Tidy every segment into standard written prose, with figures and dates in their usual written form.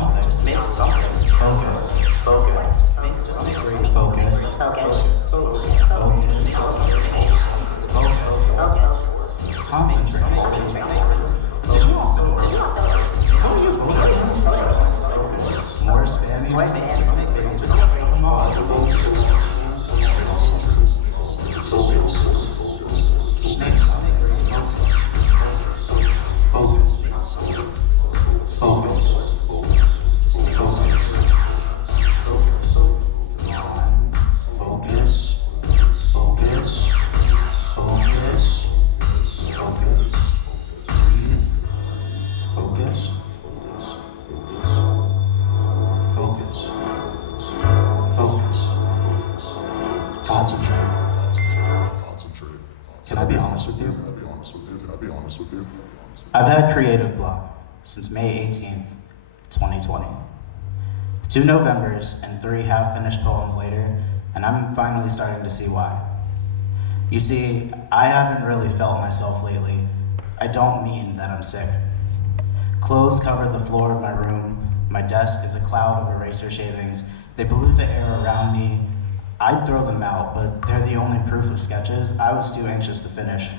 something. Just make something. Focus. Focus. Just make something. Focus. Focus. Focus. Focus. Concentrate. Did you also? More spammy. Come on. Focus. Just make something. Focus. Focus. Focus. Focus. Focus. Focus. Focus. Breathe. Focus. Focus. Focus. Concentrate. Can I be honest with you? I've had creative block since May 18th, 2020. 2 Novembers and 3 half-finished poems later, and I'm finally starting to see why. You see, I haven't really felt myself lately. I don't mean that I'm sick. Clothes cover the floor of my room. My desk is a cloud of eraser shavings. They pollute the air around me. I'd throw them out, but they're the only proof of sketches I was too anxious to finish.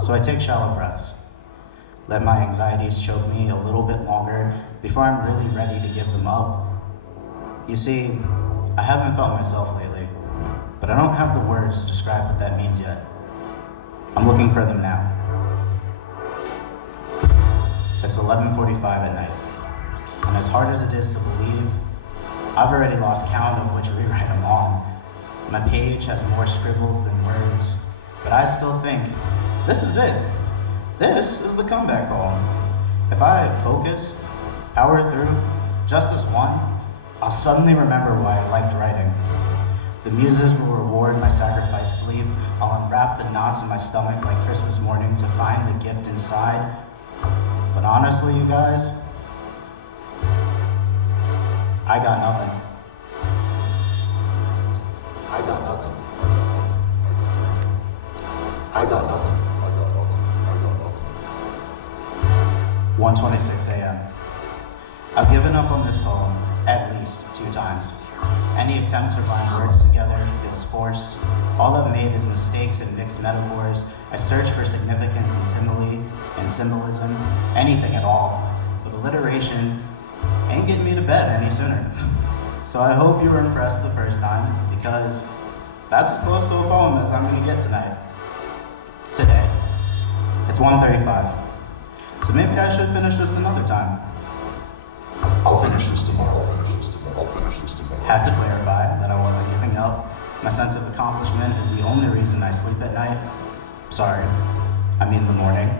So I take shallow breaths. Let my anxieties choke me a little bit longer before I'm really ready to give them up. You see, I haven't felt myself lately, but I don't have the words to describe what that means yet. I'm looking for them now. It's 11:45 at night, and as hard as it is to believe, I've already lost count of which rewrite I'm on. My page has more scribbles than words, but I still think, this is it. This is the comeback poem. If I focus, power through just this one, I'll suddenly remember why I liked writing. The muses will reward my sacrificed sleep. I'll unwrap the knots in my stomach like Christmas morning to find the gift inside. But honestly, you guys, I got nothing. I got nothing. I got nothing. 1:26 a.m. I've given up on this poem at least 2 times. Any attempt to rhyme words together feels forced. All I've made is mistakes and mixed metaphors. I search for significance in simile and symbolism, anything at all. But alliteration ain't getting me to bed any sooner. So I hope you were impressed the first time, because that's as close to a poem as I'm gonna get tonight. Today. It's 1:35. So maybe I should finish this another time. I'll finish this tomorrow. Had to clarify that I wasn't giving up. My sense of accomplishment is the only reason I sleep at night. Sorry, I mean the morning.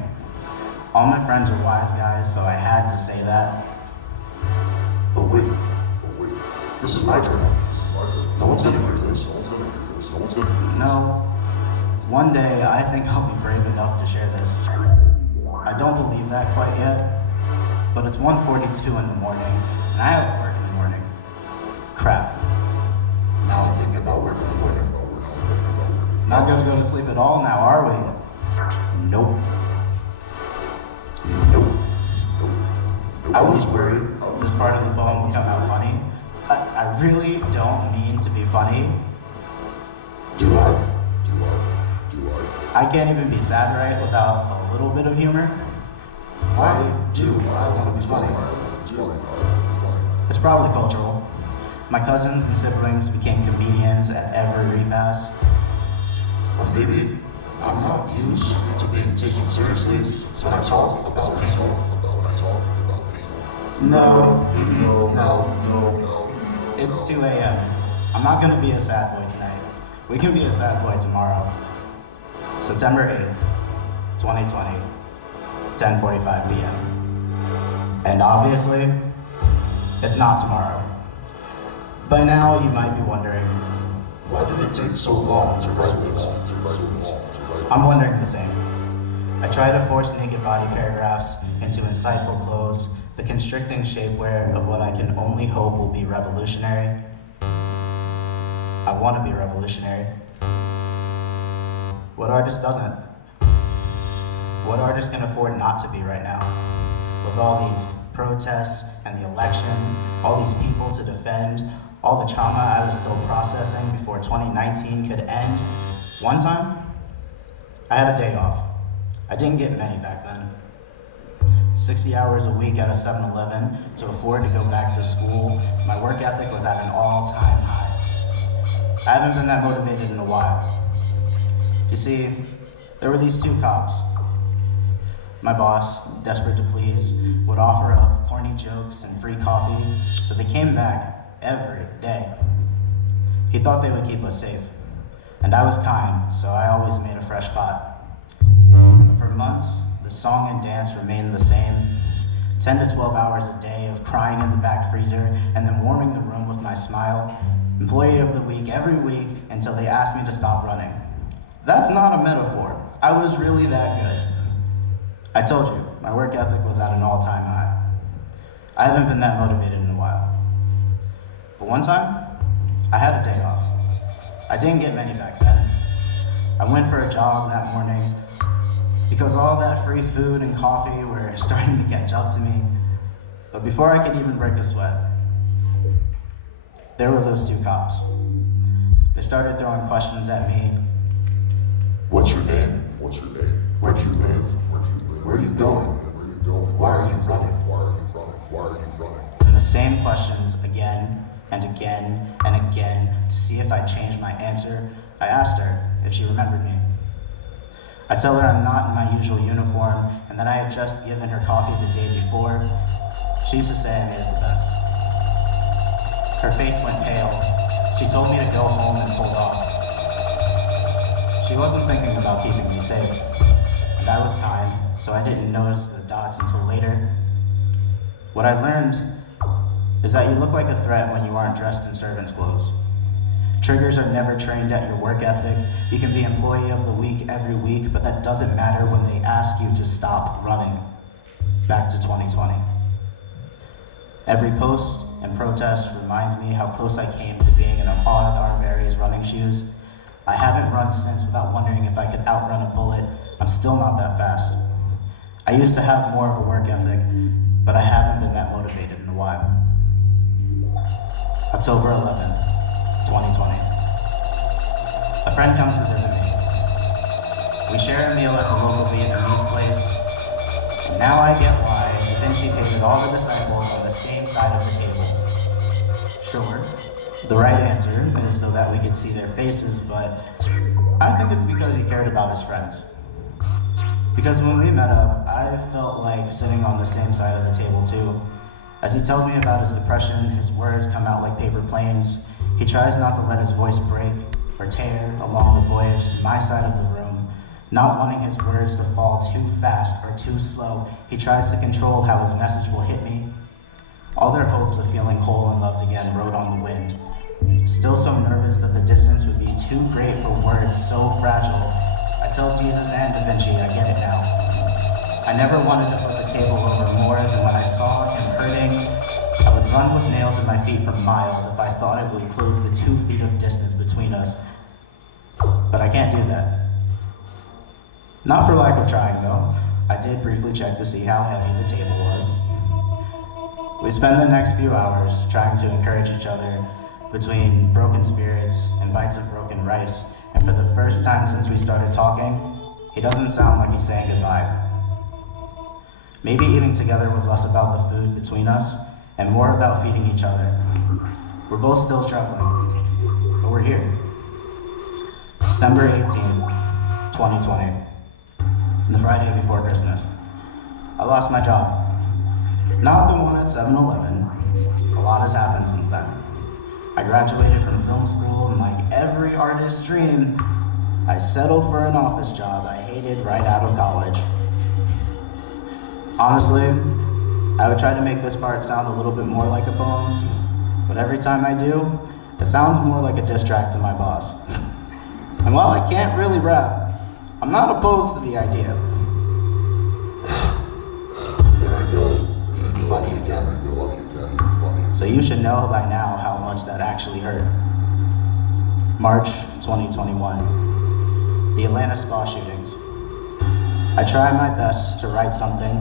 All my friends are wise guys, so I had to say that. But wait, this is my journal. No one's gonna hear this. No, one day I think I'll be brave enough to share this. I don't believe that quite yet, but it's 1:42 in the morning, and I have work in the morning. Crap. Now I'm thinking about work in the morning. Not gonna go to sleep at all now, are we? Nope. Nope. I was worried this part of the poem would come out funny. I really don't mean to be funny. Do I? I can't even be sad right without a little bit of humor. Why do I want to be funny? It's probably cultural. My cousins and siblings became comedians at every repass. Or maybe I'm not used to being taken seriously when I talk about people. No. It's 2 a.m. I'm not gonna be a sad boy tonight. We can be a sad boy tomorrow. September 8th, 2020, 10:45 p.m. And obviously, it's not tomorrow. By now, you might be wondering, why did it take so long to write this? I'm wondering the same. I try to force naked body paragraphs into insightful clothes, the constricting shapewear of what I can only hope will be revolutionary. I want to be revolutionary. What artist doesn't? What artist can afford not to be right now? With all these protests and the election, all these people to defend, all the trauma I was still processing before 2019 could end. One time, I had a day off. I didn't get many back then. 60 hours a week at a 7-Eleven to afford to go back to school. My work ethic was at an all-time high. I haven't been that motivated in a while. You see, there were these two cops. My boss, desperate to please, would offer up corny jokes and free coffee, so they came back every day. He thought they would keep us safe, and I was kind, so I always made a fresh pot. But for months, the song and dance remained the same. 10 to 12 hours a day of crying in the back freezer and then warming the room with my smile. Employee of the week every week until they asked me to stop running. That's not a metaphor. I was really that good. I told you, my work ethic was at an all-time high. I haven't been that motivated in a while. But one time, I had a day off. I didn't get many back then. I went for a jog that morning because all that free food and coffee were starting to catch up to me. But before I could even break a sweat, there were those two cops. They started throwing questions at me. What's your name? What's your name? Where do you live? Where do you live? Where are you going? Where are you going? Why are you running? Why are you running? Why are you running? And the same questions again and again and again to see if I changed my answer. I asked her if she remembered me. I tell her I'm not in my usual uniform and that I had just given her coffee the day before. She used to say I made it the best. Her face went pale. She told me to go home and pulled off. She wasn't thinking about keeping me safe, and I was kind, so I didn't notice the dots until later. What I learned is that you look like a threat when you aren't dressed in servant's clothes. Triggers are never trained at your work ethic. You can be employee of the week every week, but that doesn't matter when they ask you to stop running. Back to 2020. Every post and protest reminds me how close I came to being in Ahmaud Arbery's running shoes. I haven't run since without wondering if I could outrun a bullet. I'm still not that fast. I used to have more of a work ethic, but I haven't been that motivated in a while. October 11th, 2020. A friend comes to visit me. We share a meal at the local Vietnamese place. And now I get why Da Vinci painted all the disciples on the same side of the table. Sure, the right answer is so that we could see their faces, but I think it's because he cared about his friends. Because when we met up, I felt like sitting on the same side of the table too. As he tells me about his depression, his words come out like paper planes. He tries not to let his voice break or tear along the voyage to my side of the room. Not wanting his words to fall too fast or too slow, he tries to control how his message will hit me. All their hopes of feeling whole and loved again rode on the wind. Still so nervous that the distance would be too great for words so fragile, I tell Jesus and Da Vinci I get it now. I never wanted to flip the table over more than when I saw him hurting. I would run with nails in my feet for miles if I thought it would close the 2 feet of distance between us. But I can't do that. Not for lack of trying though. I did briefly check to see how heavy the table was. We spend the next few hours trying to encourage each other between broken spirits and bites of broken rice, and for the first time since we started talking, he doesn't sound like he's saying goodbye. Maybe eating together was less about the food between us and more about feeding each other. We're both still struggling, but we're here. December 18th, 2020, the Friday before Christmas. I lost my job. Not the one at 7-Eleven. A lot has happened since then. I graduated from film school, and like every artist's dream, I settled for an office job I hated right out of college. Honestly, I would try to make this part sound a little bit more like a poem, but every time I do, it sounds more like a diss track to my boss. And while I can't really rap, I'm not opposed to the idea. There I go. Funny again. So you should know by now how much that actually hurt. March 2021, the Atlanta spa shootings. I try my best to write something,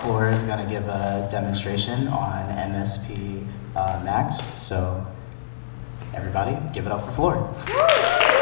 Floor is going to give a demonstration on MSP Max. So everybody, give it up for Floor.